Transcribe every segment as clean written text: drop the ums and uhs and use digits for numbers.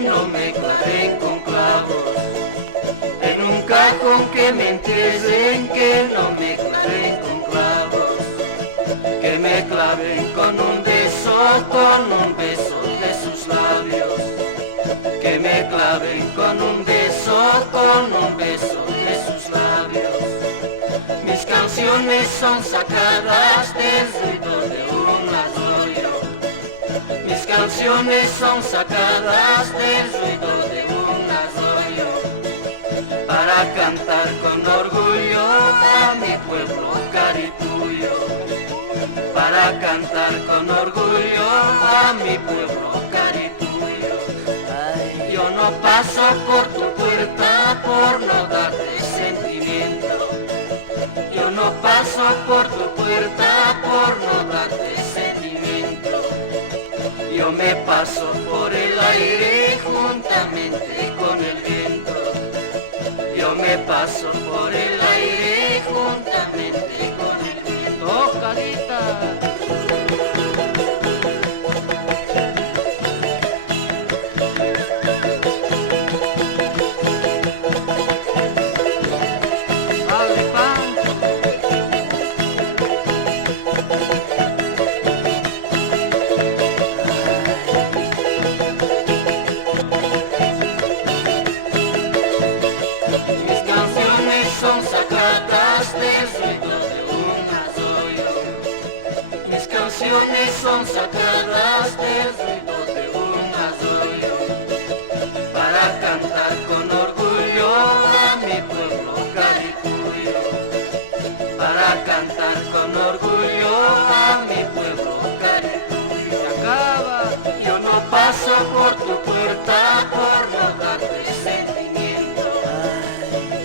no me claven con clavos, en un cajón que me entierren, que no me claven con clavos, que me claven con un beso de sus labios, que me claven con un beso de sus labios. Mis canciones son sacadas del ruido de un arroyo, mis canciones son sacadas del ruido de un arroyo, para cantar con orgullo a mi pueblo carituyo, para cantar con orgullo a mi pueblo carituyo. Ay, yo no paso por tu puerta por no darte sentimiento, yo no paso por tu puerta por no darte sentimiento, yo me paso por el aire juntamente con el viento, yo me paso por el aire juntamente con el viento. ¡Oh, carita! Son sacadas del ruido de un arroyo, mis canciones son sacadas del ruido de un arroyo, para cantar con orgullo a mi pueblo carituyo, para cantar con orgullo a mi pueblo carituyo. Se acaba. Yo no paso por tu puerta por no darte sentimiento,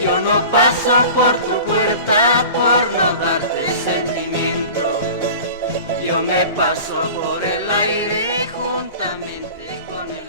yo no paso por tu puerta por no darte sentimiento, yo me paso por el aire juntamente con el